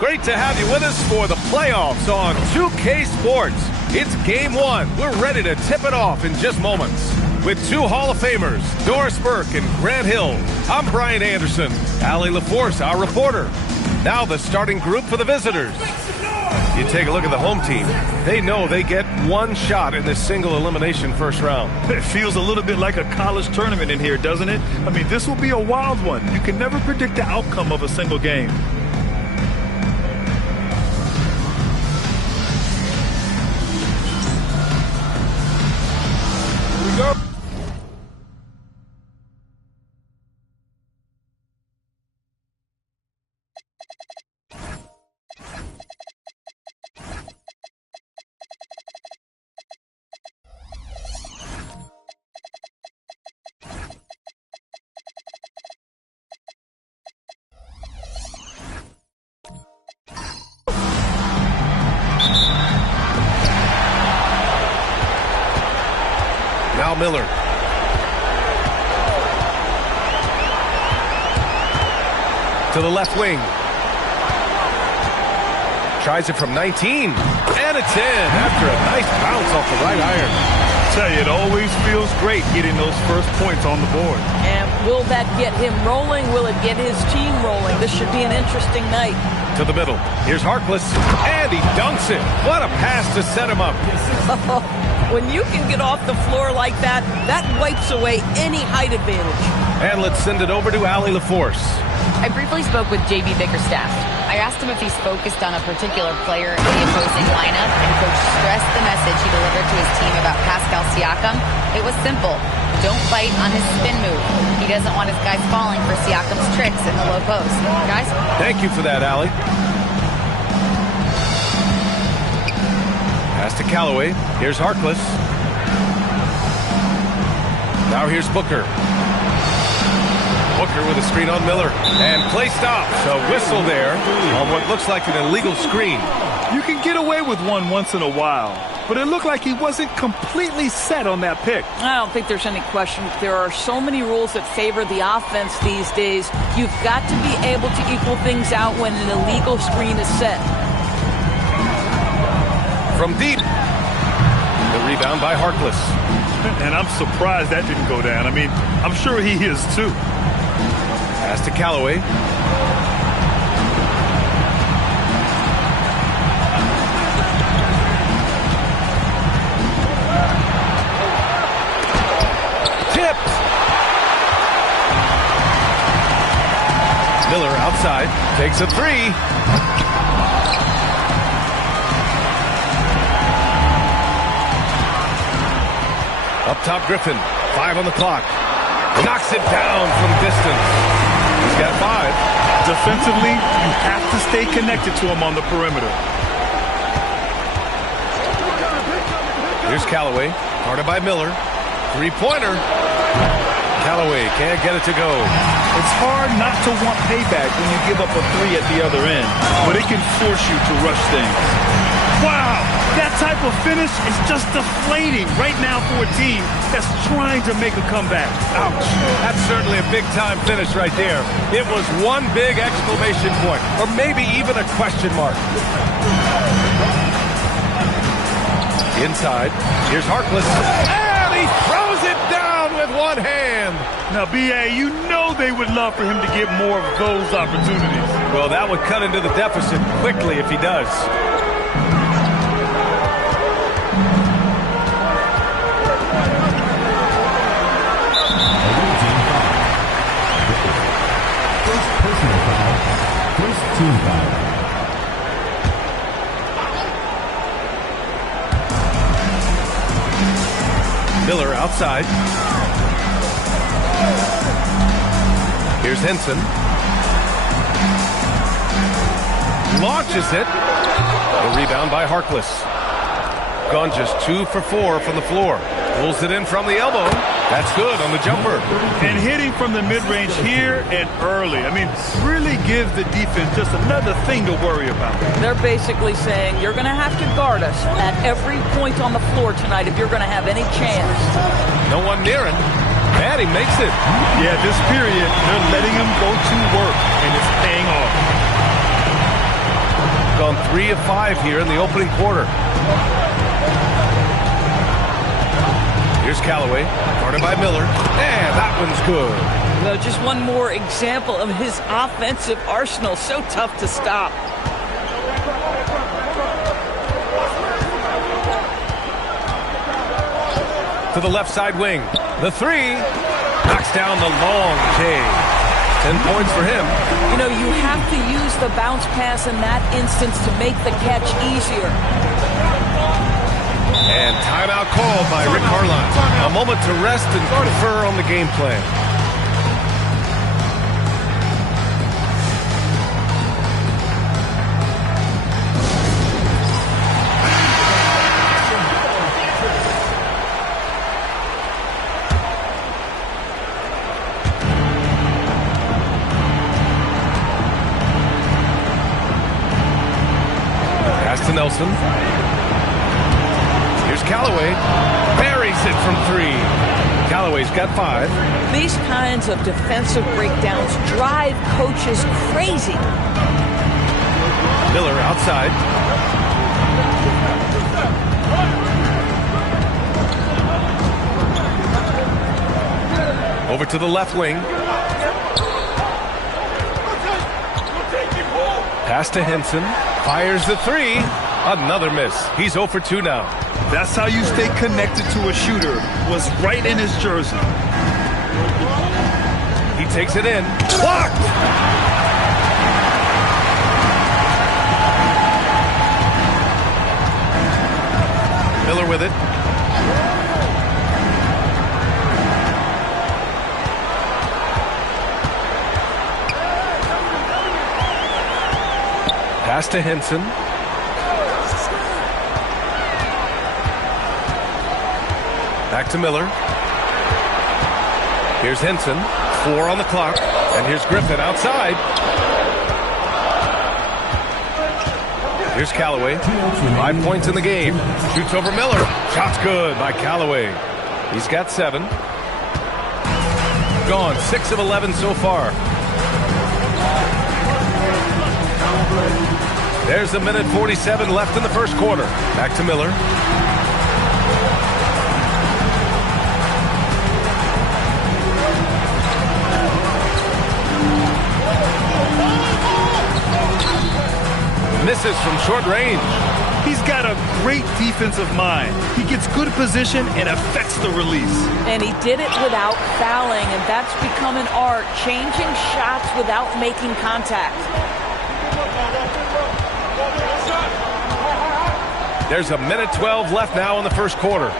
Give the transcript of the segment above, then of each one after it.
Great to have you with us for the playoffs on 2K Sports. It's Game 1. We're ready to tip it off in just moments. With two Hall of Famers, Doris Burke and Grant Hill. I'm Brian Anderson. Allie LaForce, our reporter. Now the starting group for the visitors. You take a look at the home team. They know they get one shot in this single elimination first round. It feels a little bit like a college tournament in here, doesn't it? I mean, this will be a wild one. You can never predict the outcome of a single game. Here we go. Now Miller. To the left wing. Tries it from 19. And it's in after a nice bounce off the right iron. I tell you, it always feels great getting those first points on the board. And will that get him rolling? Will it get his team rolling? This should be an interesting night. To the middle. Here's Harkless. And he dunks it. What a pass to set him up. When you can get off the floor like that, that wipes away any height advantage. And let's send it over to Allie LaForce. I briefly spoke with J.B. Bickerstaff. I asked him if he's focused on a particular player in the opposing lineup, and Coach stressed the message he delivered to his team about Pascal Siakam. It was simple. Don't bite on his spin move. He doesn't want his guys falling for Siakam's tricks in the low post. Guys? Thank you for that, Allie. Pass to Callaway. Here's Harkless. Now here's Booker. Booker with a screen on Miller. And play stops. A whistle there on what looks like an illegal screen. You can get away with one once in a while, but it looked like he wasn't completely set on that pick. I don't think there's any question. There are so many rules that favor the offense these days. You've got to be able to equal things out when an illegal screen is set. From deep. The rebound by Harkless. And I'm surprised that didn't go down. I mean, I'm sure he is too. Pass to Callaway. Tipped. Miller outside. Takes a three. Up top, Griffin. 5 on the clock. Knocks it down from distance. He's got 5. Defensively, you have to stay connected to him on the perimeter. Here's Callaway. Guarded by Miller. Three-pointer. Callaway can't get it to go. It's hard not to want payback when you give up a three at the other end, but it can force you to rush things. Wow! That type of finish is just deflating right now for a team that's trying to make a comeback. Ouch. That's certainly a big-time finish right there. It was one big exclamation point, or maybe even a question mark. Inside. Here's Harkless. And he throws it down with one hand. Now, B.A., you know they would love for him to get more of those opportunities. Well, that would cut into the deficit quickly if he does. Miller outside. Here's Henson. Launches it. A rebound by Harkless. Gone just 2 for 4 from the floor. Pulls it in from the elbow. That's good on the jumper. And hitting from the mid-range here and early. I mean, really gives the defense just another thing to worry about. They're basically saying you're going to have to guard us at every point on the floor tonight if you're going to have any chance. No one near it. And he makes it. Yeah, this period, they're letting him go to work, and it's paying off. gone 3 of 5 here in the opening quarter. Here's Callaway, guarded by Miller, and that one's good. Well, just one more example of his offensive arsenal. So tough to stop. To the left side wing. The three knocks down the long J. 10 points for him. You know, you have to use the bounce pass in that instance to make the catch easier. And timeout called by Rick Carline. A moment to rest and confer on the game plan. Pass to Nelson. Here's Callaway. Buries it from 3. Callaway's got 5. These kinds of defensive breakdowns drive coaches crazy. Miller outside. Over to the left wing. Pass to Henson. Fires the 3. Another miss. He's 0 for 2 now. That's how you stay connected to a shooter. Was right in his jersey. He takes it in. Blocked! Miller with it. Pass to Henson. Back to Miller. Here's Henson. 4 on the clock. And here's Griffin outside. Here's Callaway. 5 points in the game. Shoots over Miller. Shot's good by Callaway. He's got 7. Gone 6 of 11 so far. There's a minute 47 left in the first quarter. Back to Miller. Misses from short range. He's got a great defensive mind. He gets good position and affects the release. And he did it without fouling, and that's become an art, changing shots without making contact. There's a minute 12 left now in the first quarter.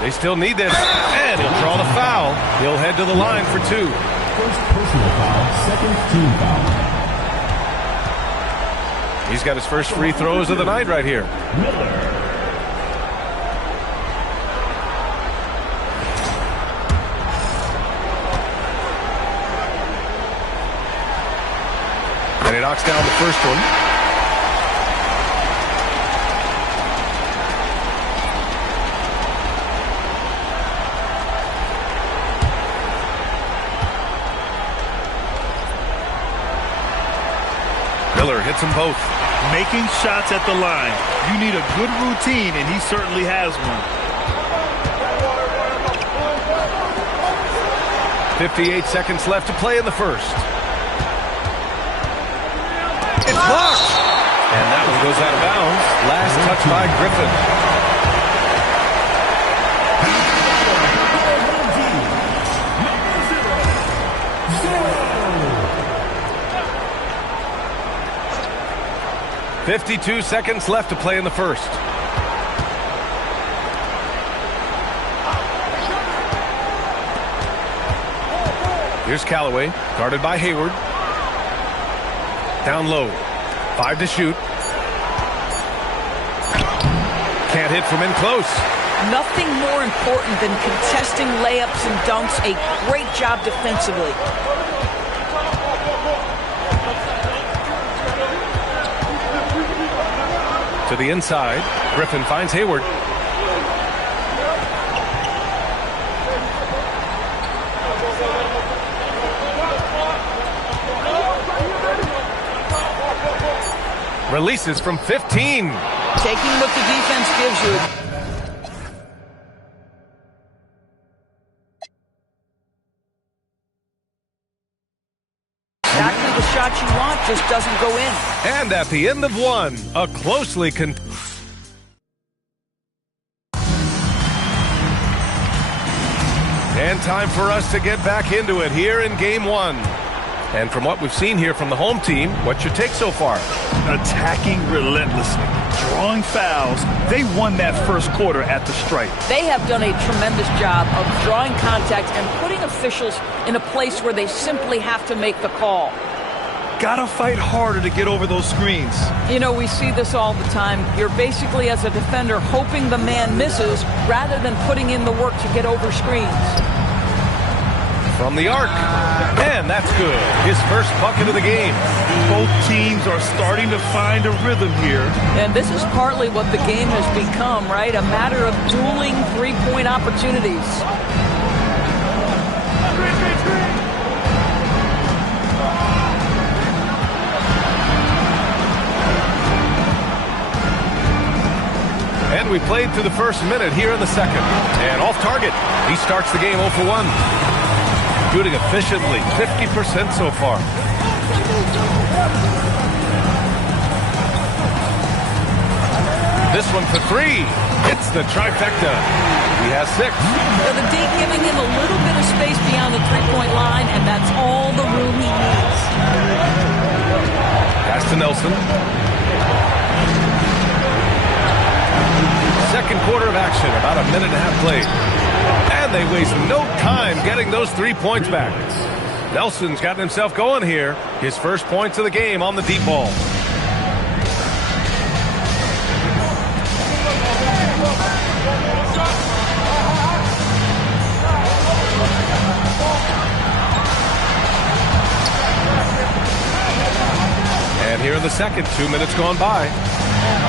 They still need this, and he'll draw the foul. He'll head to the line for 2. First personal foul, second team foul. He's got his first free throws of the night right here. Miller. And he knocks down the first one. Miller hits them both. Making shots at the line. You need a good routine, and he certainly has one. 58 seconds left to play in the first. It's blocked! And that one goes out of bounds. Last touch by Griffin. 52 seconds left to play in the first. Here's Callaway, guarded by Hayward. Down low. 5 to shoot. Can't hit from in close. Nothing more important than contesting layups and dunks. A great job defensively. To the inside. Griffin finds Hayward. Releases from 15. Taking what the defense gives you. Exactly the shot you want, just doesn't go in. And at the end of one, a closely And time for us to get back into it here in game one. And from what we've seen here from the home team, what's your take so far? Attacking relentlessly, drawing fouls. They won that first quarter at the stripe. They have done a tremendous job of drawing contact and putting officials in a place where they simply have to make the call. Gotta fight harder to get over those screens. You know, we see this all the time. You're basically, as a defender, hoping the man misses rather than putting in the work to get over screens. From the arc, and that's good. His first bucket of the game. Both teams are starting to find a rhythm here. And this is partly what the game has become, right? A matter of dueling three-point opportunities. And we played through the first minute here in the second. And off target. He starts the game 0 for 1. Shooting efficiently, 50% so far. This one for 3. Hits the trifecta. He has 6. So the D giving him a little bit of space beyond the three-point line, and that's all the room he needs. Pass to Nelson. Second quarter of action, about a minute and a half played. And they waste no time getting those 3 points back. Nelson's gotten himself going here. His first points of the game on the deep ball. And here in the second, 2 minutes gone by.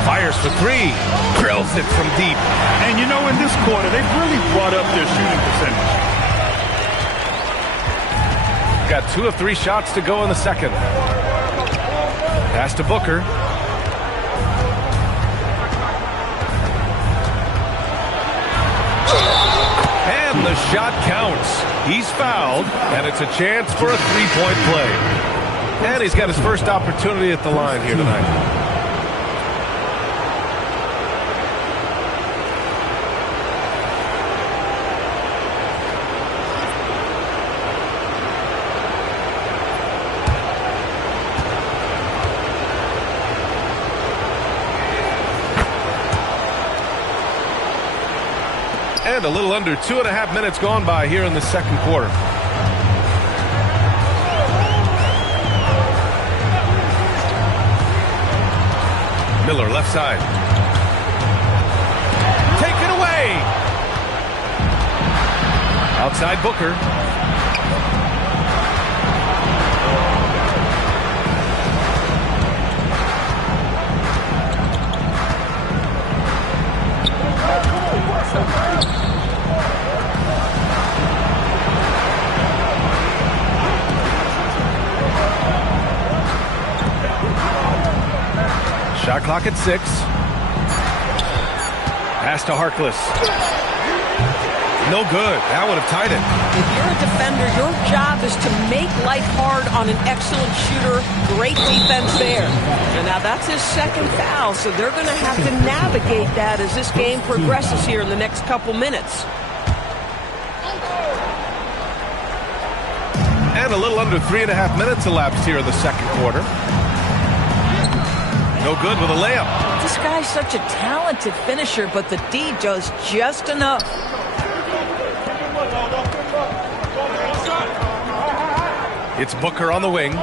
Fires for 3. Drills it from deep. And you know, in this quarter, they've really brought up their shooting percentage. Got 2 of 3 shots to go in the second. Pass to Booker. And the shot counts. He's fouled, and it's a chance for a three-point play. And he's got his first opportunity at the line here tonight. And a little under 2.5 minutes gone by here in the second quarter. Miller left side. Take it away. Outside Booker. Shot clock at 6. Pass to Harkless. No good. That would have tied it. If you're a defender, your job is to make life hard on an excellent shooter. Great defense there. And now that's his second foul, so they're going to have to navigate that as this game progresses here in the next couple minutes. And a little under 3.5 minutes elapsed here in the second quarter. No good with a layup. This guy's such a talented finisher, but the D does just enough. It's Booker on the wing.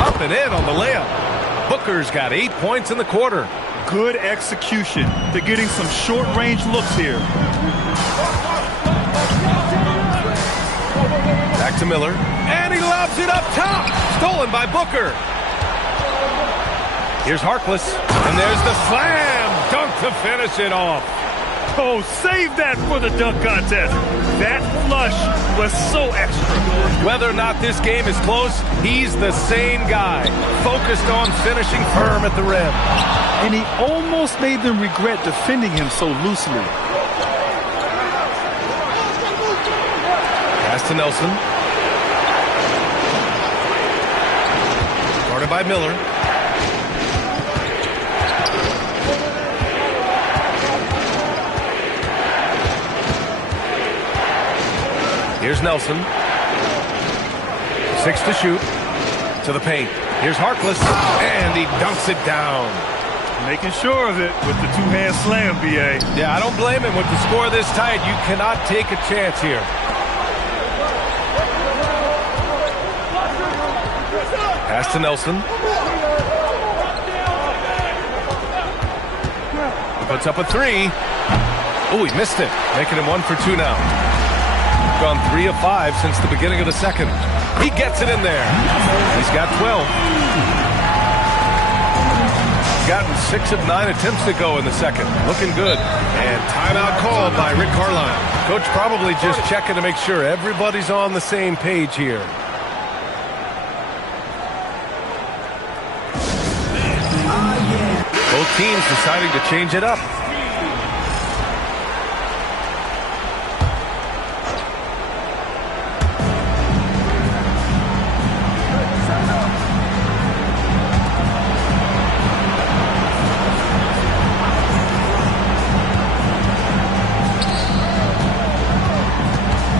Up and in on the layup. Booker's got 8 points in the quarter. Good execution. They're getting some short-range looks here. Back to Miller. And he lobs it up top. Stolen by Booker. Here's Harkless. And there's the slam dunk to finish it off. Oh, save that for the dunk contest. That flush was so extra. Whether or not this game is close, he's the same guy, focused on finishing firm at the rim. And he almost made them regret defending him so loosely. Pass to Nelson. Guarded by Miller. Here's Nelson. 6 to shoot. To the paint. Here's Harkless. And he dunks it down. Making sure of it with the two-hand slam, B.A. Yeah, I don't blame him. With the score this tight, you cannot take a chance here. Pass to Nelson. He puts up a 3. Oh, he missed it. Making him 1 for 2 now. Gone 3 of 5 since the beginning of the second. He gets it in there. He's got 12. Gotten 6 of 9 attempts to go in the second. Looking good. And timeout called by Rick Carlisle. Coach probably just checking to make sure everybody's on the same page here. Both teams deciding to change it up.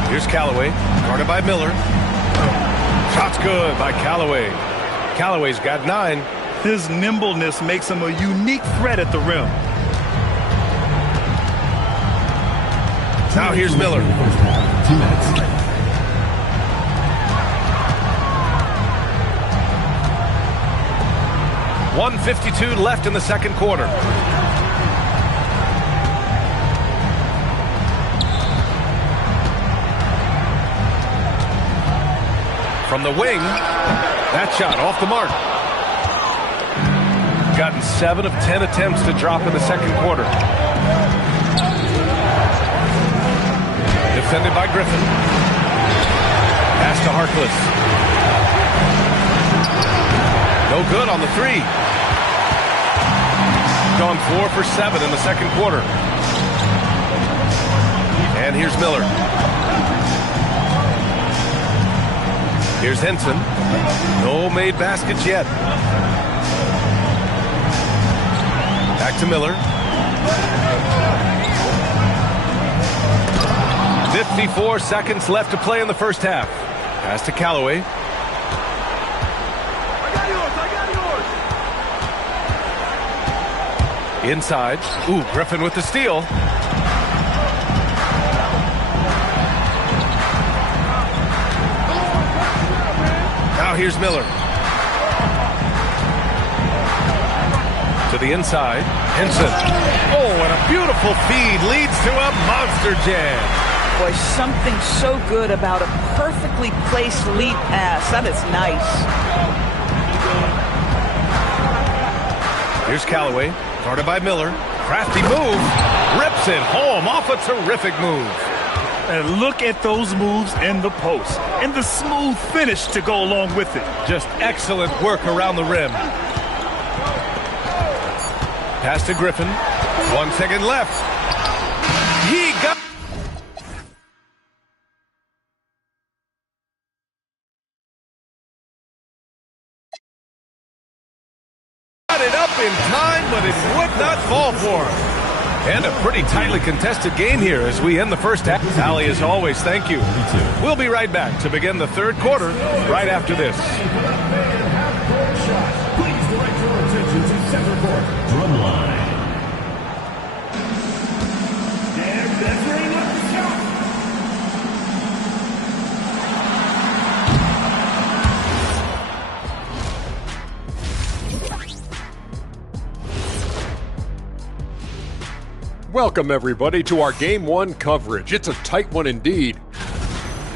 Here's Callaway, guarded by Miller. Shot's good by Callaway. Callaway's got 9. His nimbleness makes him a unique threat at the rim. Now here's Miller. 2 minutes. .152 left in the second quarter. From the wing, that shot off the mark. Gotten 7 of 10 attempts to drop in the second quarter. Defended by Griffin. Pass to Harkless. No good on the 3. Gone 4 for 7 in the second quarter. And here's Miller. Here's Henson. No made baskets yet. Back to Miller. 54 seconds left to play in the first half. Pass to Callaway. Inside. Ooh, Griffin with the steal. Now here's Miller. To the inside. Henson. Oh, and a beautiful feed leads to a monster jam. Boy, something so good about a perfectly placed lead pass. That is nice. Here's Callaway, guarded by Miller. Crafty move. Rips it home off a terrific move. And look at those moves in the post. And the smooth finish to go along with it. Just excellent work around the rim. Pass to Griffin. 1 second left. He got it up in time, but it would not fall for him. And a pretty tightly contested game here as we end the first half. Allie, as always, thank you. We'll be right back to begin the third quarter right after this. Please direct your attention to center court. Drum line. And that's where he left the shot. Welcome, everybody, to our Game 1 coverage. It's a tight one indeed.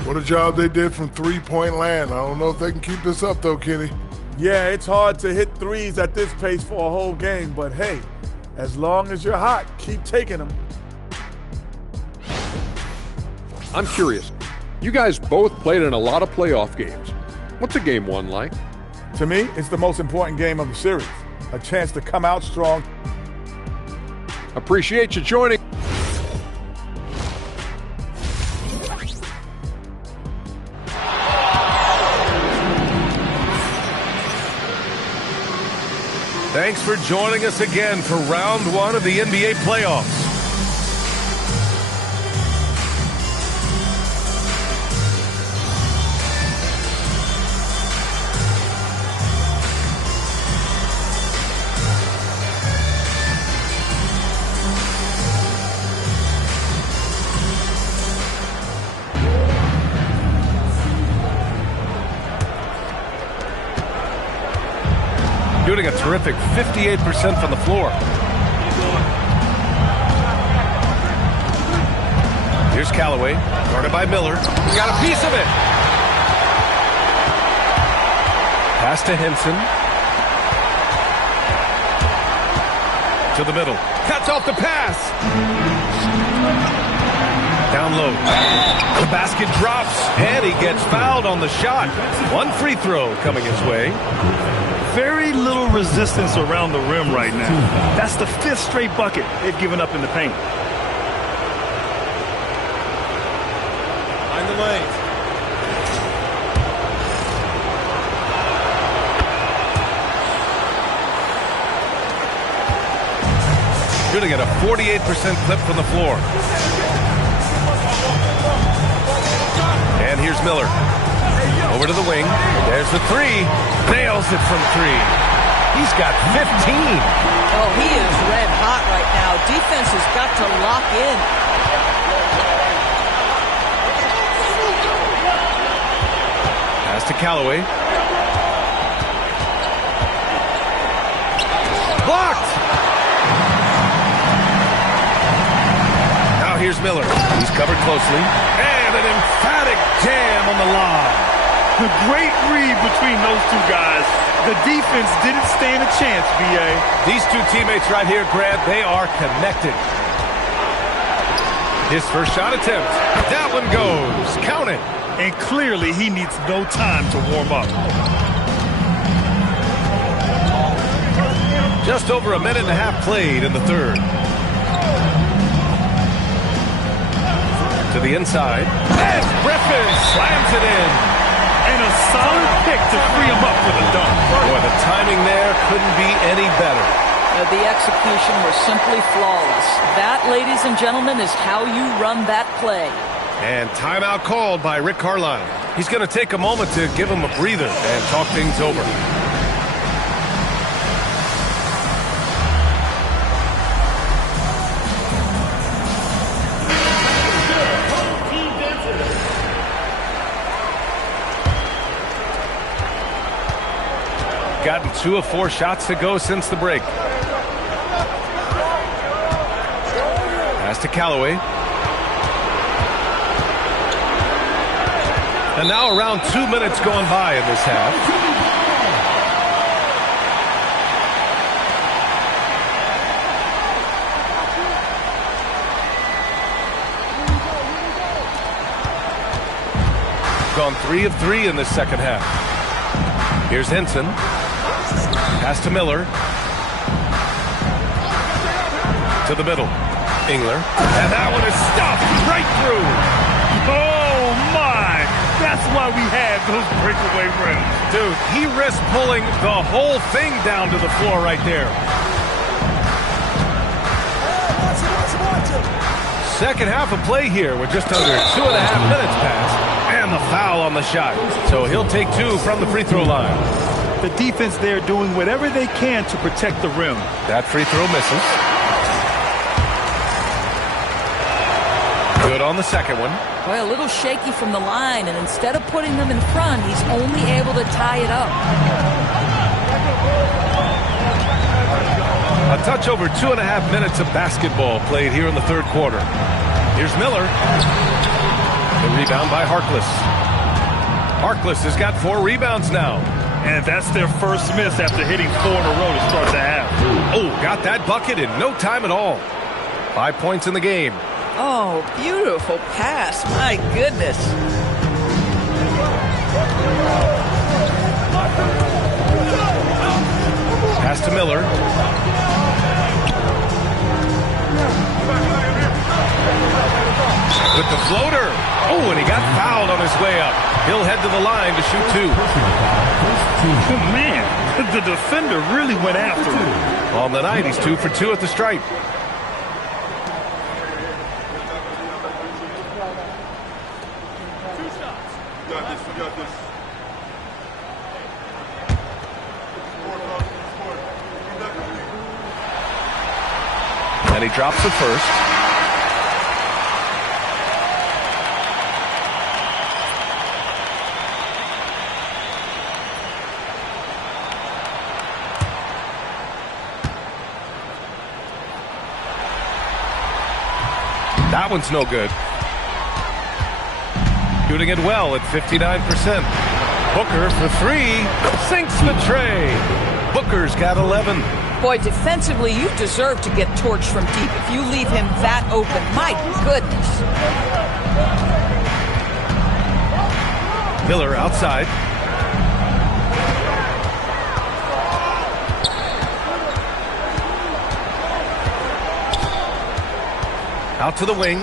What a job they did from three-point land. I don't know if they can keep this up, though, Kenny. Yeah, it's hard to hit threes at this pace for a whole game, but hey, as long as you're hot, keep taking them. I'm curious. You guys both played in a lot of playoff games. What's a game one like? To me, it's the most important game of the series. A chance to come out strong. Appreciate you joining. Thanks for joining us again for round one of the NBA playoffs. Shooting a terrific 58% from the floor. Here's Callaway, guarded by Miller. Got a piece of it. Pass to Henson. To the middle. Cuts off the pass. Down low. The basket drops, and he gets fouled on the shot. One free throw coming his way. Very little resistance around the rim right now. That's the 5th straight bucket they've given up in the paint. Find the lanes. Shooting at a 48% clip from the floor. And here's Miller. Over to the wing. There's the three. Nails it from three. He's got 15. Oh, he is red hot right now. Defense has got to lock in. Pass to Callaway. Blocked! Now here's Miller. He's covered closely. And an emphatic jam on the line. A great read between those two guys. The defense didn't stand a chance, B.A. These two teammates right here, Grant, they are connected. His first shot attempt. That one goes. Count it. And clearly he needs no time to warm up. Just over a minute and a half played in the third. To the inside. And Griffin slams it in. And a solid pick to free him up for the dunk. Boy, the timing there couldn't be any better. The execution was simply flawless. That, ladies and gentlemen, is how you run that play. And timeout called by Rick Carlisle. He's going to take a moment to give him a breather and talk things over. Gotten 2 of 4 shots to go since the break. Pass to Callaway. And now around 2 minutes going by in this half. Gone 3 of 3 in this second half. Here's Henson. Pass to Miller. To the middle. Engler. And that one is stuffed right through. Oh, my. That's why we had those breakaway rims. Dude, he risked pulling the whole thing down to the floor right there. Second half of play here with just under 2.5 minutes passed. And the foul on the shot. So he'll take 2 from the free throw line. The defense there doing whatever they can to protect the rim. That free throw misses. Good on the second one. Well, a little shaky from the line, and instead of putting them in front, he's only able to tie it up. A touch over 2.5 minutes of basketball played here in the third quarter. Here's Miller. The rebound by Harkless. Harkless has got 4 rebounds now. And that's their first miss after hitting 4 in a row to start the half. Oh, got that bucket in no time at all. 5 points in the game. Oh, beautiful pass. My goodness. Pass to Miller. With the floater. Oh, and he got fouled on his way up. He'll head to the line to shoot 2. Oh, man, the defender really went after him. On the night, he's 2 for 2 at the stripe. And he drops the first. That one's no good. Shooting it well at 59%. Booker for 3. Sinks the tray. Booker's got 11. Boy, defensively, you deserve to get torched from deep if you leave him that open. My goodness. Miller outside. Out to the wing.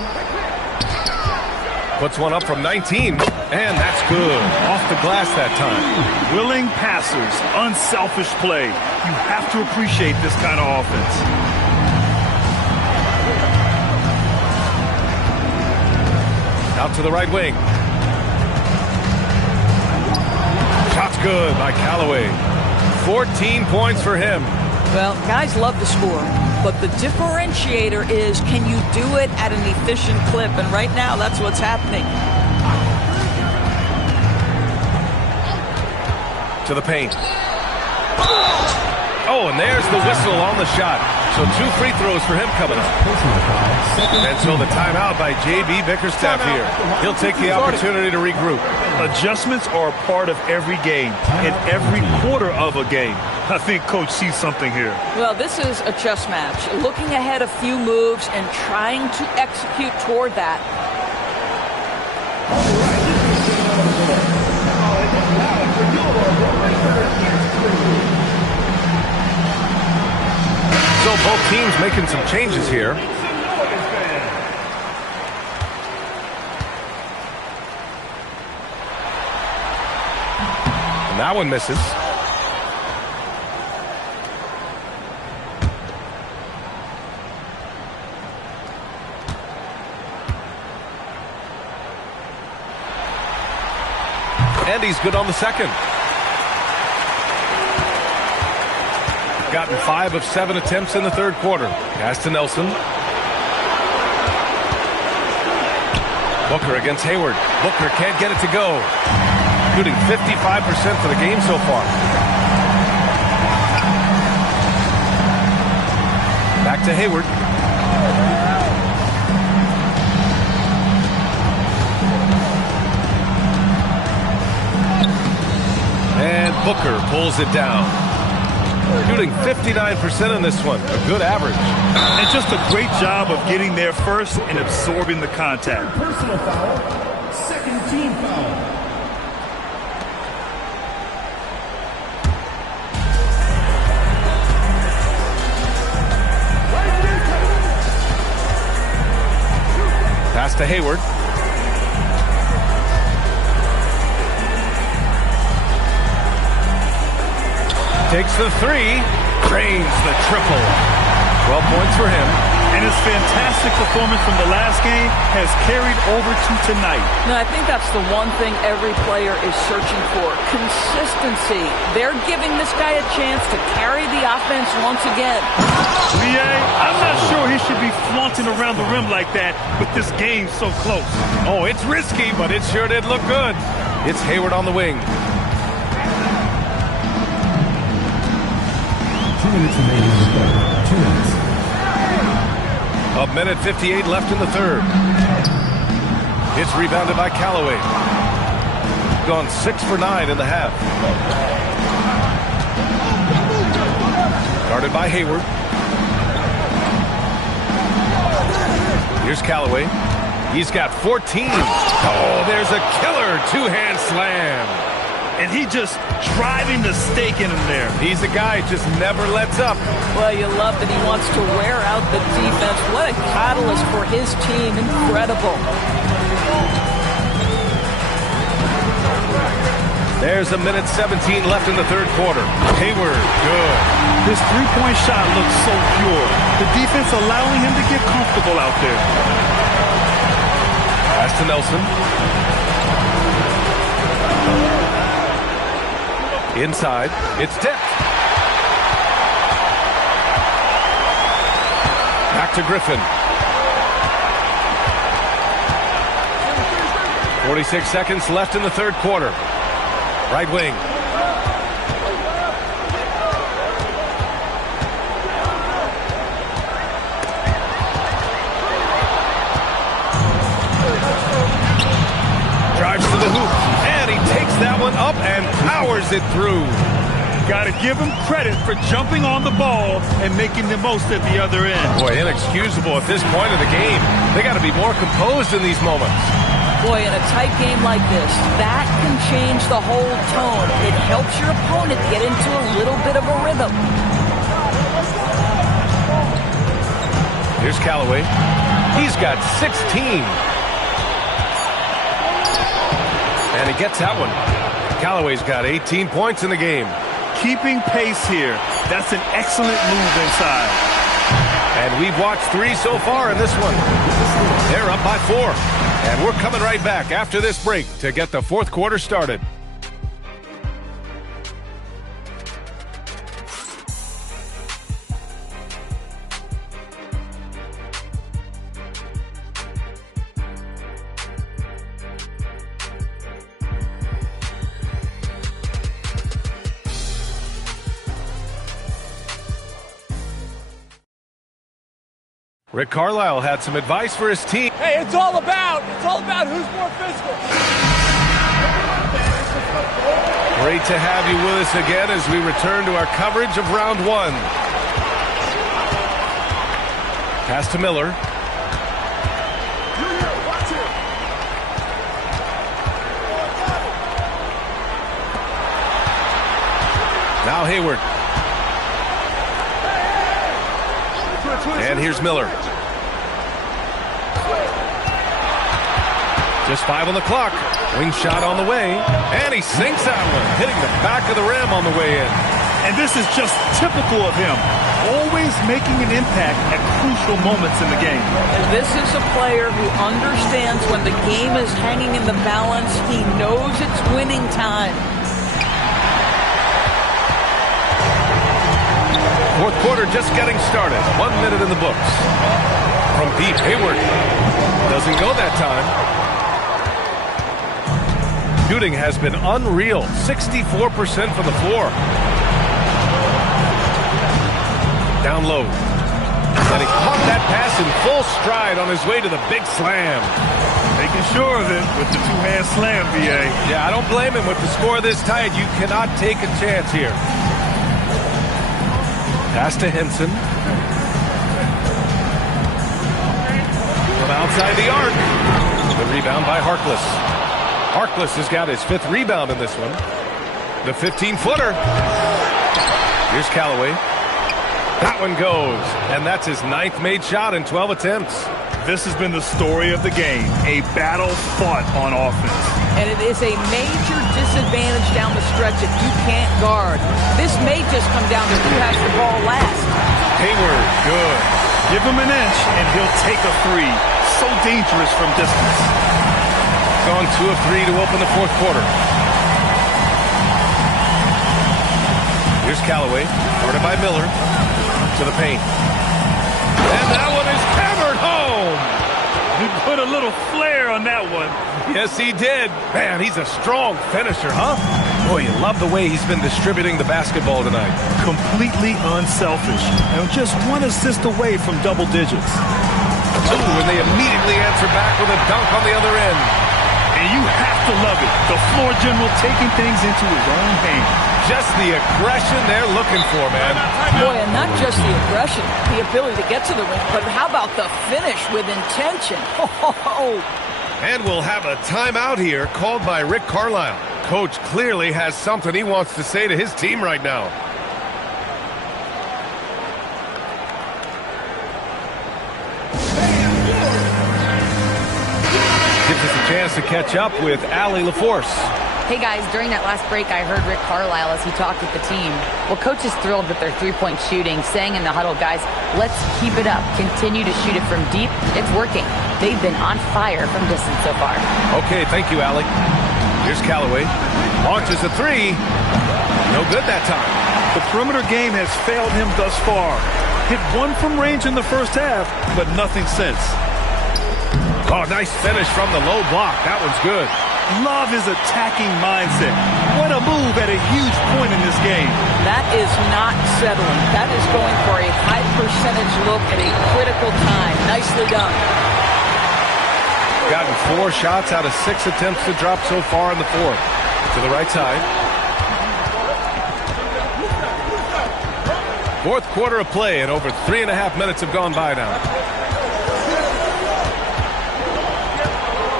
Puts one up from 19. And that's good. Off the glass that time. Willing passers, unselfish play. You have to appreciate this kind of offense. Out to the right wing. Shot's good by Callaway. 14 points for him. Well, guys love to score, but the differentiator is, can you do it at an efficient clip? And right now, that's what's happening. To the paint. Oh, and there's the whistle on the shot. So 2 free throws for him coming up. And so the timeout by J.B. Bickerstaff here. He'll take the opportunity to regroup. Adjustments are a part of every game, in every quarter of a game. I think Coach sees something here. Well, this is a chess match. Looking ahead a few moves and trying to execute toward that. So both teams making some changes here. And that one misses. And he's good on the second. Gotten 5 of 7 attempts in the third quarter. Pass to Nelson. Booker against Hayward. Booker can't get it to go. Shooting 55% for the game so far. Back to Hayward. And Booker pulls it down. Shooting 59% in this one. A good average. And just a great job of getting there first and absorbing the contact. Personal foul. Second team foul. Pass to Hayward. Takes the 3, drains the triple. 12 points for him. And his fantastic performance from the last game has carried over to tonight. No, I think that's the one thing every player is searching for. Consistency. They're giving this guy a chance to carry the offense once again. I'm not sure he should be flaunting around the rim like that with this game so close. Oh, it's risky, but it sure did look good. It's Hayward on the wing. 2 minutes remaining in the third. 2 minutes. A minute 58 left in the third. It's rebounded by Callaway. Gone 6 for 9 in the half. Guarded by Hayward. Here's Callaway. He's got 14. Oh, there's a killer two-hand slam. And he just driving the stake in him there. He's a guy who just never lets up. Well, you love that he wants to wear out the defense. What a catalyst for his team. Incredible. There's a minute 17 left in the third quarter. Hayward, good. This three-point shot looks so pure. The defense allowing him to get comfortable out there. Pass to Nelson. Inside, it's tipped. Back to Griffin. 46 seconds left in the third quarter. Right wing. Drives to the hoop, and he takes that one up and powers it through. Got to give him credit for jumping on the ball and making the most at the other end. Boy, inexcusable at this point of the game. They got to be more composed in these moments. Boy, in a tight game like this, that can change the whole tone. It helps your opponent get into a little bit of a rhythm. Here's Callaway. He's got 16. And he gets that one. Callaway's got 18 points in the game. Keeping pace here. That's an excellent move inside. And we've watched 3 so far in this one. They're up by 4. And we're coming right back after this break to get the fourth quarter started. Rick Carlisle had some advice for his team. Hey, it's all about who's more physical. Great to have you with us again as we return to our coverage of round 1. Pass to Miller. Now Hayward. And here's Miller. Just 5 on the clock. Wing shot on the way. And he sinks that one, hitting the back of the rim on the way in. And this is just typical of him. Always making an impact at crucial moments in the game. And this is a player who understands when the game is hanging in the balance. He knows it's winning time. Fourth quarter just getting started. 1 minute in the books. From deep, Hayward. Doesn't go that time. Shooting has been unreal. 64% from the floor. Down low. And he caught that pass in full stride on his way to the big slam. Making sure of it with the two-hand slam, VA. Yeah, I don't blame him. With the score this tight, you cannot take a chance here. Pass to Henson. From outside the arc. The rebound by Harkless. Harkless has got his 5th rebound in this one. The 15-footer. Here's Callaway. That one goes. And that's his 9th made shot in 12 attempts. This has been the story of the game. A battle fought on offense. And it is a major disadvantage down the stretch if you can't guard. This may just come down to who has the ball last. Hayward, good. Give him an inch and he'll take a 3. So dangerous from distance. Gone 2 of 3 to open the fourth quarter. Here's Callaway, guarded by Miller, to the paint. And that one is hammered home. He put a little flair on that one. Yes, he did. Man, he's a strong finisher, huh? Boy, you love the way he's been distributing the basketball tonight. Completely unselfish. And just 1 assist away from double digits. And they immediately answer back with a dunk on the other end. And you have to love it. The floor general taking things into his own hands. just the aggression they're looking for, man. Boy, and not just the aggression, the ability to get to the ring, but how about the finish with intention? And we'll have a timeout here called by Rick Carlisle. Coach clearly has something he wants to say to his team right now. Gives us a chance to catch up with Allie LaForce. Hey guys, during that last break, I heard Rick Carlisle as he talked with the team. Well, Coach is thrilled with their three-point shooting, saying in the huddle, guys, let's keep it up. Continue to shoot it from deep. It's working. They've been on fire from distance so far. Okay, thank you, Allie. Here's Callaway. Launches a three. No good that time. The perimeter game has failed him thus far. Hit one from range in the first half, but nothing since. Oh, nice finish from the low block. That one's good. Love his attacking mindset. What a move at a huge point in this game. That is not settling. That is going for a high percentage look at a critical time. Nicely done. Gotten 4 shots out of 6 attempts to drop so far in the fourth. To the right side. Fourth quarter of play, and over 3.5 minutes have gone by now.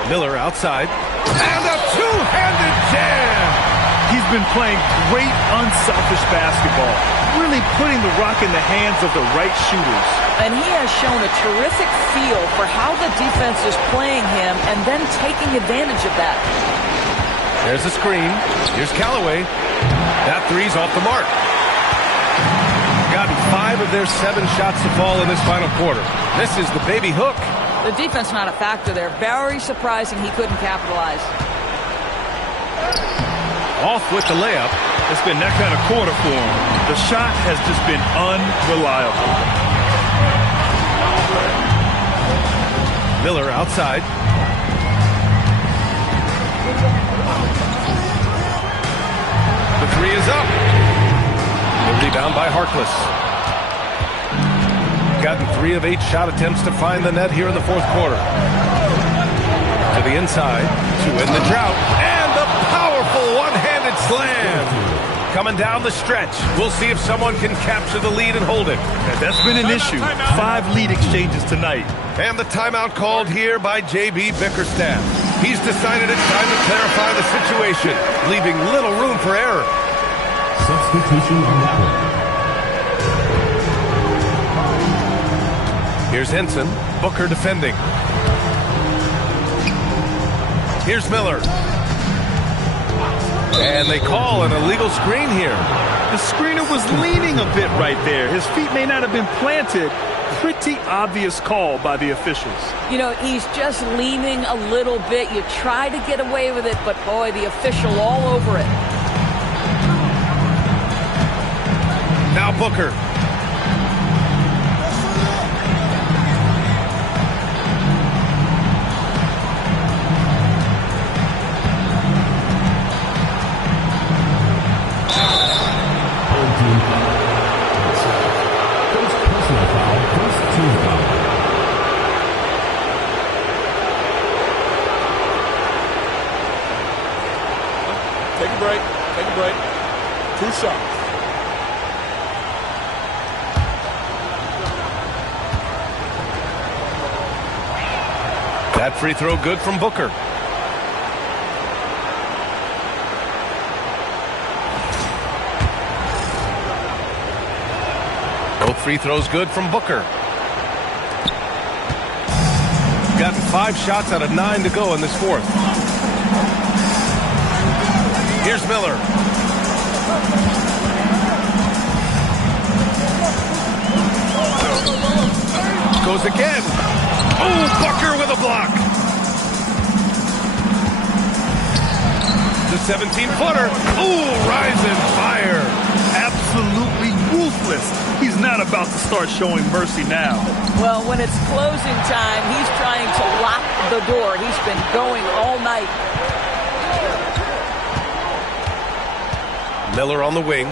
Miller outside. And a two-handed jam! He's been playing great, unselfish basketball, really putting the rock in the hands of the right shooters. And he has shown a terrific feel for how the defense is playing him and then taking advantage of that. There's a screen. Here's Callaway. That three's off the mark. Gotten 5 of their 7 shots to fall in this final quarter. This is the baby hook. The defense not a factor there. Very surprising he couldn't capitalize. Off with the layup. It's been that kind of quarter for him. The shot has just been unreliable. Miller outside. The three is up. The rebound by Harkless. Gotten 3 of 8 shot attempts to find the net here in the fourth quarter. To the inside to end the drought. And the powerful one-handed slam. Coming down the stretch. We'll see if someone can capture the lead and hold it. That's been an issue. 5 lead exchanges tonight. And the timeout called here by J.B. Bickerstaff. He's decided it's time to clarify the situation, leaving little room for error. Substitution on the court. Here's Henson. Booker defending. Here's Miller. And they call an illegal screen here. The screener was leaning a bit right there. His feet may not have been planted. Pretty obvious call by the officials. You know, he's just leaning a little bit. You try to get away with it, but boy, the official all over it. Now Booker. Take a break. Take a break. 2 shots. That free throw good from Booker. Both free throws good from Booker. Gotten 5 shots out of 9 to go in this fourth. Here's Miller. Goes again. Oh, Booker with a block. The 17-footer. Oh, rising fire. Absolutely ruthless. He's not about to start showing mercy now. Well, when it's closing time, he's trying to lock the door. He's been going all night. Miller on the wing.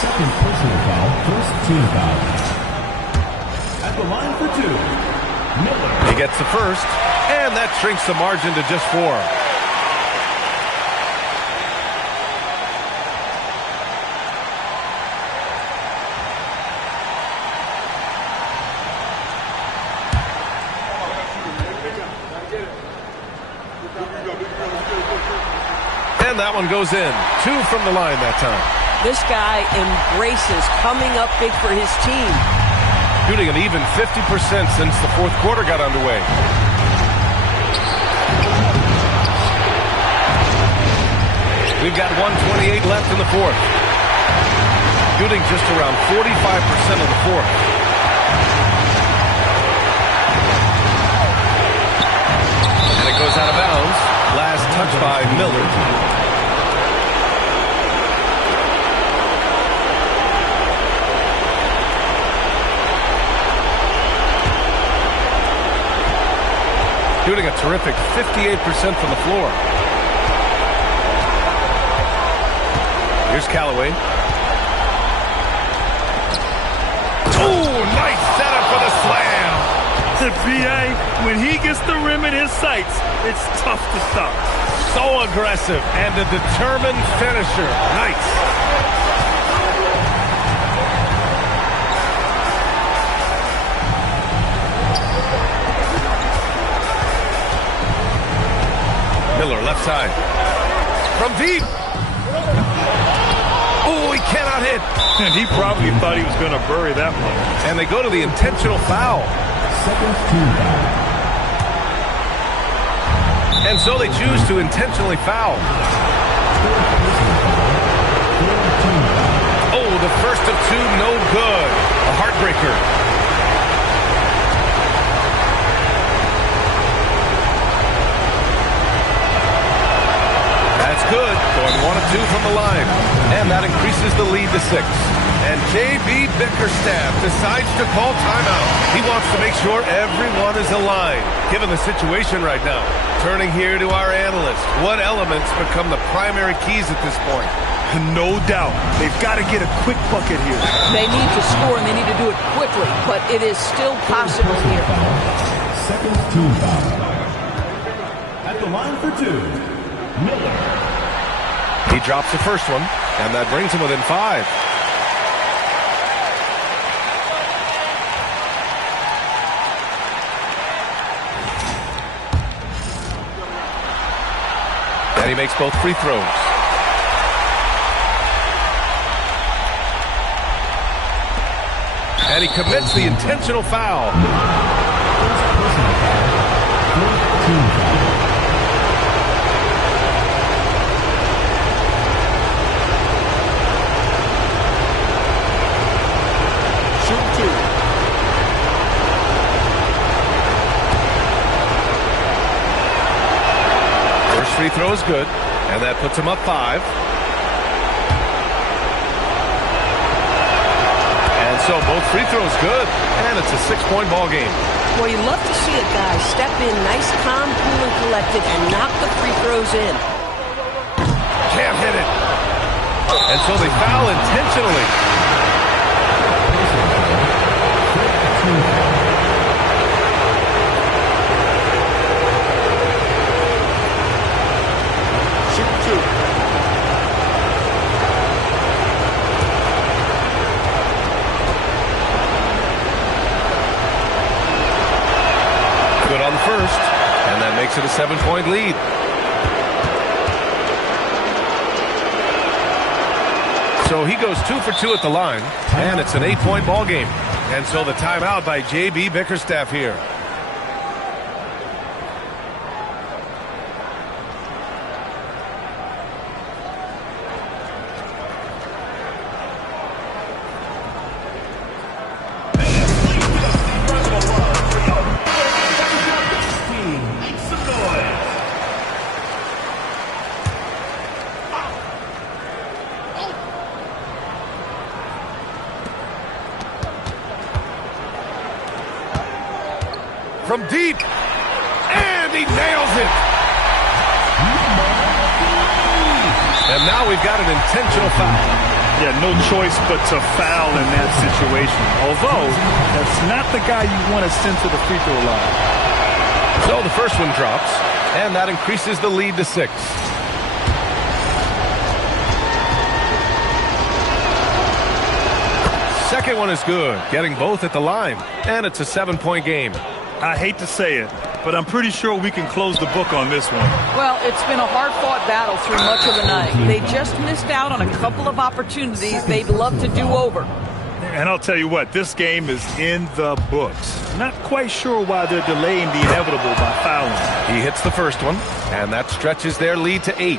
Second personal foul, first team foul. At the line for two, Miller. He gets the first, and that shrinks the margin to just 4. And that one goes in. 2 from the line that time. This guy embraces coming up big for his team. Shooting an even 50% since the fourth quarter got underway. We've got 1:28 left in the fourth. Shooting just around 45% of the fourth. And it goes out of bounds. Last touch by Miller. Shooting a terrific 58% from the floor. Here's Callaway. Oh, nice setup for the slam. The BA, when he gets the rim in his sights, it's tough to stop. So aggressive and a determined finisher. Nice. Miller, left side. From deep. Oh, he cannot hit. And he probably thought he was going to bury that one. And they go to the intentional foul. Second team foul. And so they choose to intentionally foul. Oh, the first of 2, no good. A heartbreaker. That's good. Going 1 of 2 from the line. And that increases the lead to 6. And J.B. Bickerstaff decides to call timeout. He wants to make sure everyone is aligned, given the situation right now. Turning here to our analyst. What elements become the primary keys at this point? No doubt. They've got to get a quick bucket here. They need to score, and they need to do it quickly, but it is still possible here. Second team foul. At the line for 2, Miller. He drops the first one, and that brings him within 5. And he makes both free throws. And he commits the intentional foul. Shoot 2. First free throw is good, and that puts him up 5. And so both free throws good, and it's a 6-point ball game. Well, you love to see a guy step in nice, calm, cool, and collected and knock the free throws in. Can't hit it. And so they foul intentionally. Shoot 2. Good on the first, and that makes it a 7-point lead. So he goes 2 for 2 at the line, and it's an 8-point ball game. And so the timeout by J.B. Bickerstaff here. From deep, and he nails it. And now we've got an intentional foul. Yeah, no choice but to foul in that situation. Although, that's not the guy you want to send to the free throw line. So the first one drops, and that increases the lead to 6. Second one is good, getting both at the line, and it's a 7-point game. I hate to say it, but I'm pretty sure we can close the book on this one. Well, it's been a hard-fought battle through much of the night. They just missed out on a couple of opportunities they'd love to do over. And I'll tell you what, this game is in the books. Not quite sure why they're delaying the inevitable by fouling. He hits the first one, and that stretches their lead to 8.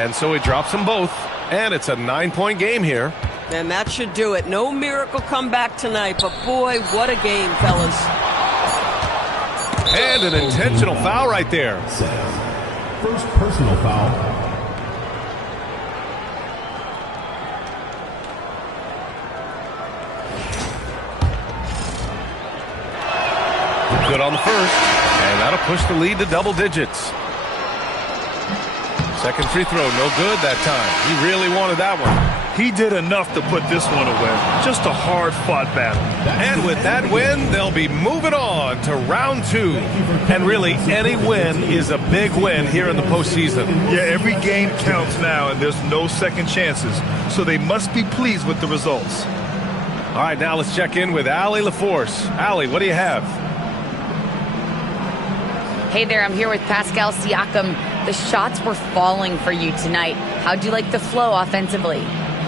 And so he drops them both, and it's a 9-point game here. And that should do it. No miracle comeback tonight, but boy, what a game, fellas. And an intentional foul right there. First personal foul. Good on the first, and that'll push the lead to double digits. Second free throw, no good that time. He really wanted that one. He did enough to put this one away. Just a hard-fought battle. And with that win, they'll be moving on to round 2. And really, any win is a big win here in the postseason. Yeah, every game counts now, and there's no second chances. So they must be pleased with the results. All right, now let's check in with Allie LaForce. Allie, what do you have? Hey there, I'm here with Pascal Siakam. The shots were falling for you tonight. How'd you like the flow offensively?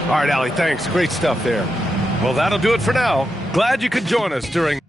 All right, Allie, thanks. Great stuff there. Well, that'll do it for now. Glad you could join us during